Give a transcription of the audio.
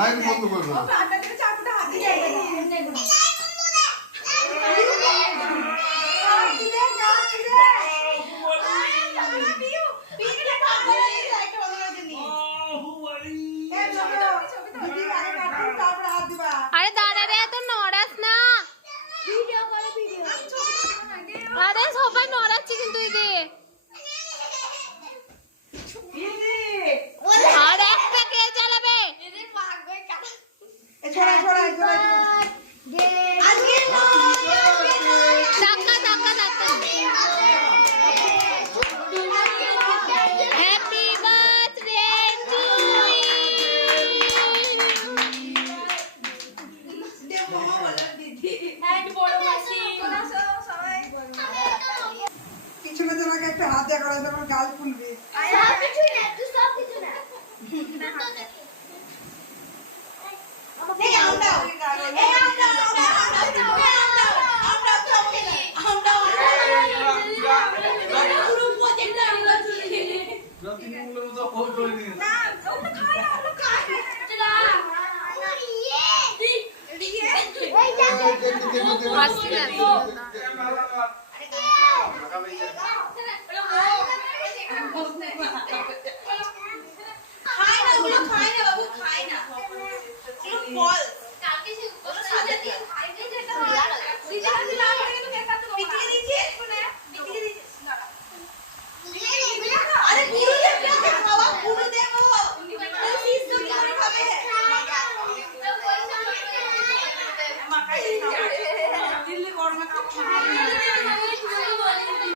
light বন্ধ করবে না আপনার থেকে চাকুটা হাতে যাবে না আরে দাঁড়া রে এত নড়াস না আরে সবাই নড়াচ্ছি কিন্তু আর একটা কে চালাবে ধাক্কা ধাক্কা ধাক্কা হ্যাপি বার্থডে টু পিছনে তোমাকে একটা হাত দেখা করে তোমার গাল ফুলবে হাসি